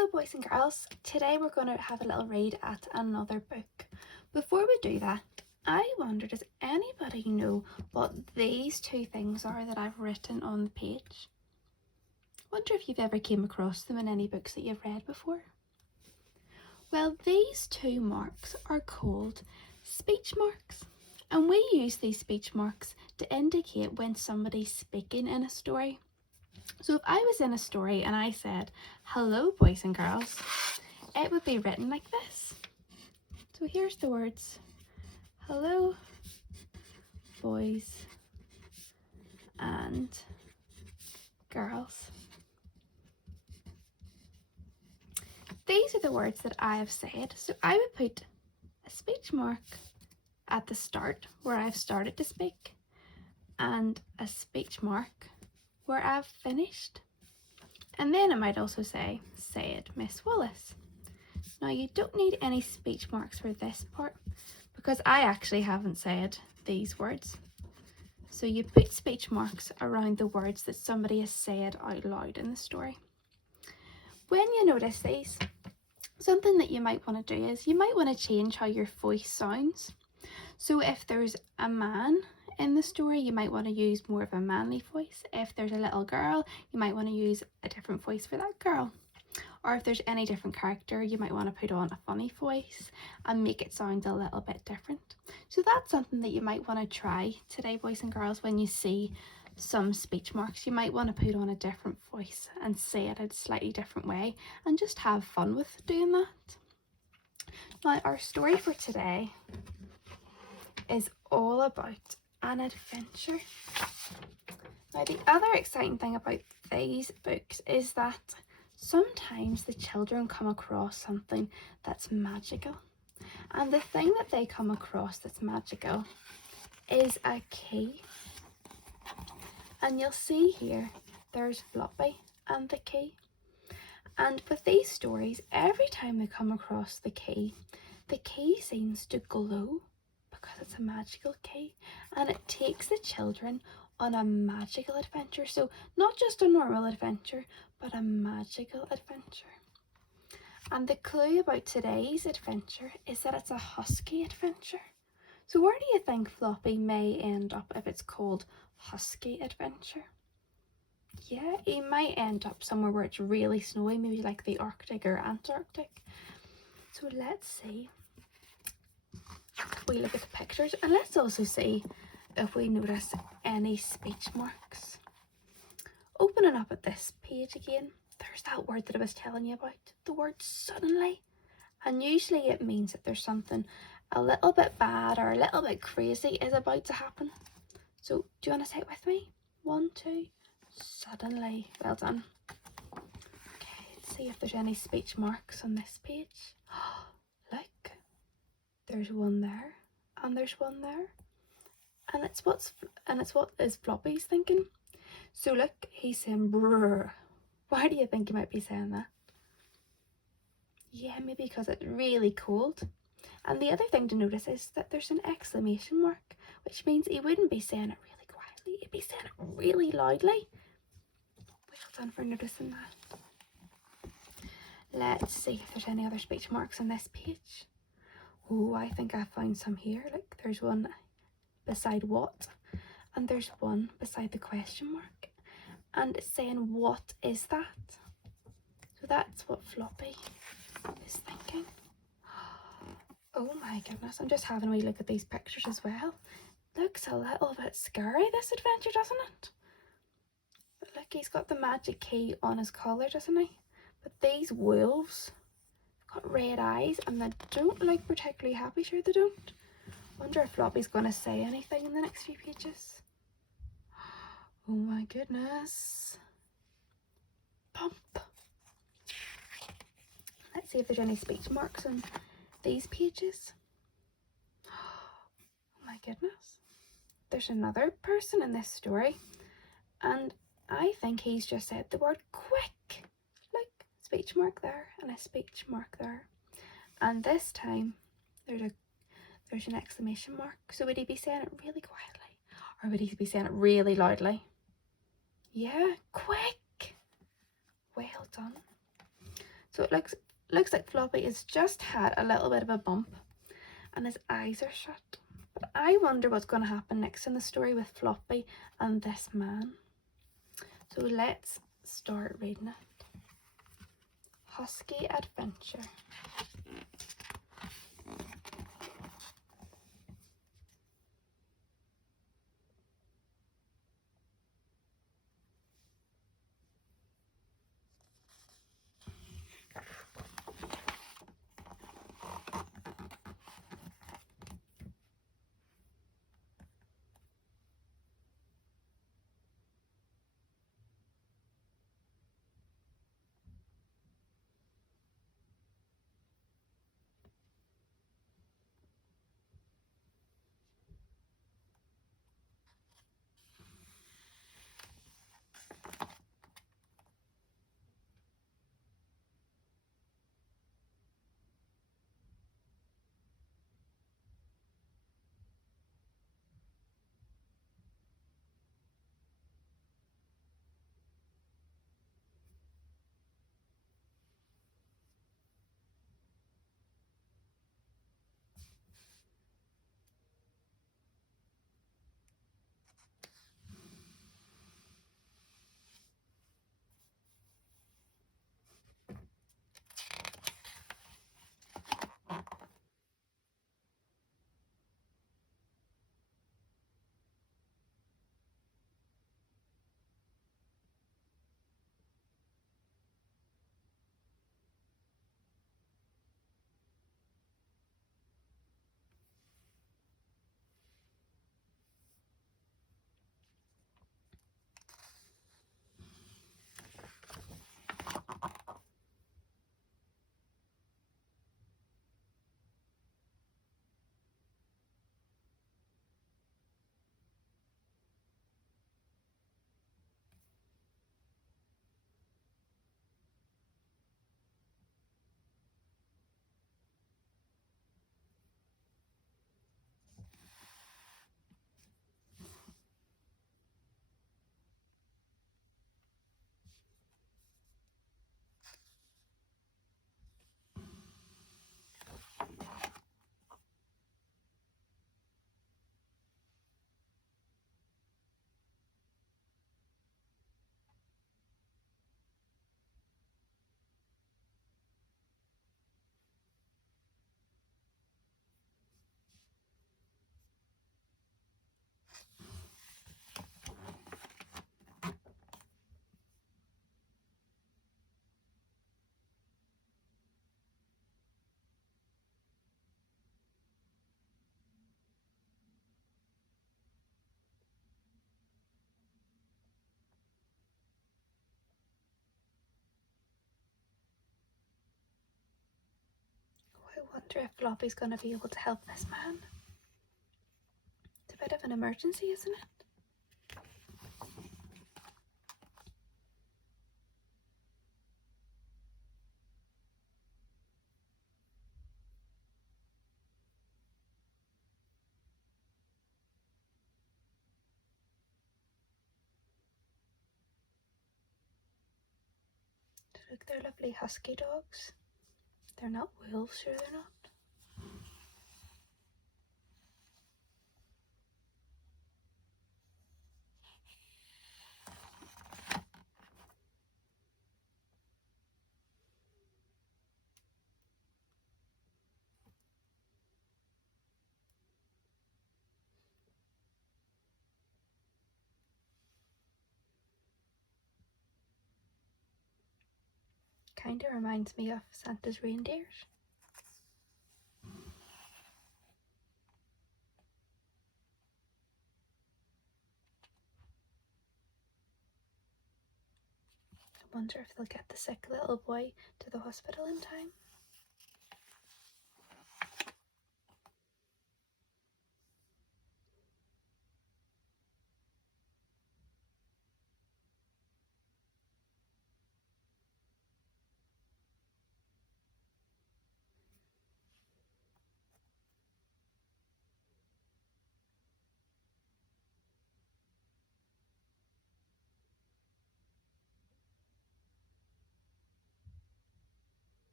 Hello boys and girls, today we're going to have a little read at another book. Before we do that, I wonder, does anybody know what these two things are that I've written on the page? Wonder if you've ever came across them in any books that you've read before? Well, these two marks are called speech marks, and we use these speech marks to indicate when somebody's speaking in a story. So if I was in a story and I said, hello boys and girls, it would be written like this. So here's the words, hello boys and girls. These are the words that I have said. So I would put a speech mark at the start where I've started to speak and a speech mark where I've finished. And then it might also say, said Miss Wallace. Now you don't need any speech marks for this part because I actually haven't said these words. So you put speech marks around the words that somebody has said out loud in the story. When you notice these, something that you might want to do is you might want to change how your voice sounds. So if there's a man in the story, you might want to use more of a manly voice. If there's a little girl, you might want to use a different voice for that girl. Or if there's any different character, you might want to put on a funny voice and make it sound a little bit different. So that's something that you might want to try today, boys and girls, when you see some speech marks. You might want to put on a different voice and say it a slightly different way and just have fun with doing that. Now, our story for today is all about an adventure. Now, the other exciting thing about these books is that sometimes the children come across something that's magical. And the thing that they come across that's magical is a key. And you'll see here, there's Floppy and the key. And with these stories, every time they come across the key seems to glow because it's a magical key. And it takes the children on a magical adventure. So not just a normal adventure, but a magical adventure. And the clue about today's adventure is that it's a Husky adventure. So where do you think Floppy may end up if it's called Husky Adventure? Yeah, he might end up somewhere where it's really snowy, maybe like the Arctic or Antarctic. So let's see if we look at the pictures, and let's also see if we notice any speech marks. Opening up at this page again, there's that word that I was telling you about, the word suddenly. And usually it means that there's something a little bit bad or a little bit crazy is about to happen. So do you want to say it with me? 1, 2, suddenly. Well done. Okay, let's see if there's any speech marks on this page. Look, there's one there, and there's one there. And it's what is Floppy's thinking. So look, he's saying brrr. Why do you think he might be saying that? Yeah, maybe because it's really cold. And the other thing to notice is that there's an exclamation mark, which means he wouldn't be saying it really quietly, he'd be saying it really loudly. Well done for noticing that. Let's see if there's any other speech marks on this page. Oh, I think I found some here. Look, there's one beside what, and there's one beside the question mark, and it's saying what is that? So that's what Floppy is thinking. Oh my goodness, I'm just having a wee look at these pictures as well. Looks a little bit scary, this adventure, doesn't it? But look, he's got the magic key on his collar, doesn't he? But these wolves have got red eyes and they don't look particularly happy, sure they don't. Wonder if Floppy's going to say anything in the next few pages. Oh my goodness. Bump. Let's see if there's any speech marks on these pages. Oh my goodness. There's another person in this story, and I think he's just said the word quick. Look, speech mark there and a speech mark there. And this time there's an exclamation mark. So would he be saying it really quietly, or would he be saying it really loudly? Yeah, quick. Well done. So it looks like Floppy has just had a little bit of a bump and his eyes are shut. But I wonder what's going to happen next in the story with Floppy and this man. So let's start reading it. Husky Adventure. I wonder if Floppy's going to be able to help this man. It's a bit of an emergency, isn't it? Look, they're lovely husky dogs. They're not wolves, sure they're not. Kinda reminds me of Santa's reindeers. I wonder if they'll get the sick little boy to the hospital in time.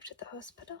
arrived at the hospital.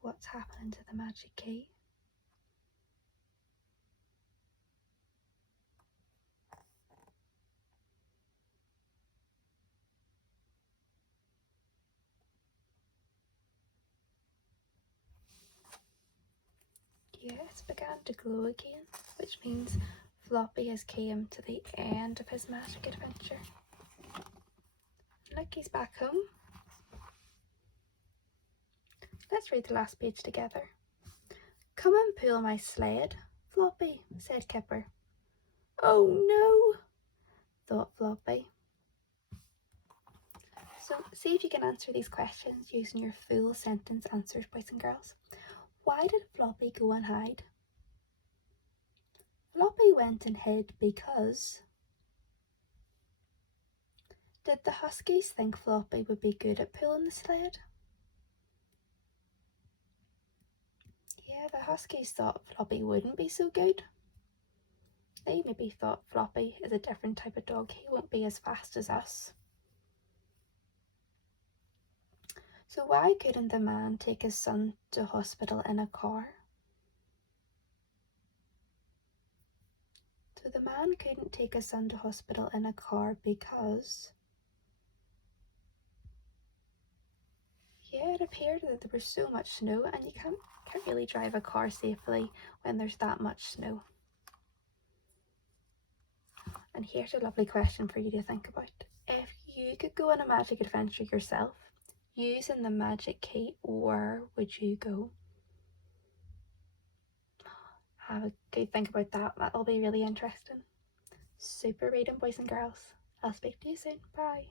What's happening to the magic key? Yeah, it's began to glow again, which means Floppy has came to the end of his magic adventure. Look, he's back home. Let's read the last page together. Come and pull my sled, Floppy, said Kipper. Oh no, thought Floppy. So see if you can answer these questions using your full sentence answers, boys and girls. Why did Floppy go and hide? Floppy went and hid because... Did the Huskies think Floppy would be good at pulling the sled? Yeah, the Huskies thought Floppy wouldn't be so good. They maybe thought Floppy is a different type of dog. He won't be as fast as us. So why couldn't the man take his son to hospital in a car? So the man couldn't take his son to hospital in a car because... Yeah, it appeared that there was so much snow and you can't really drive a car safely when there's that much snow. And here's a lovely question for you to think about. If you could go on a magic adventure yourself, using the magic key, where would you go? Have a good think about that. That'll be really interesting. Super reading, boys and girls. I'll speak to you soon. Bye.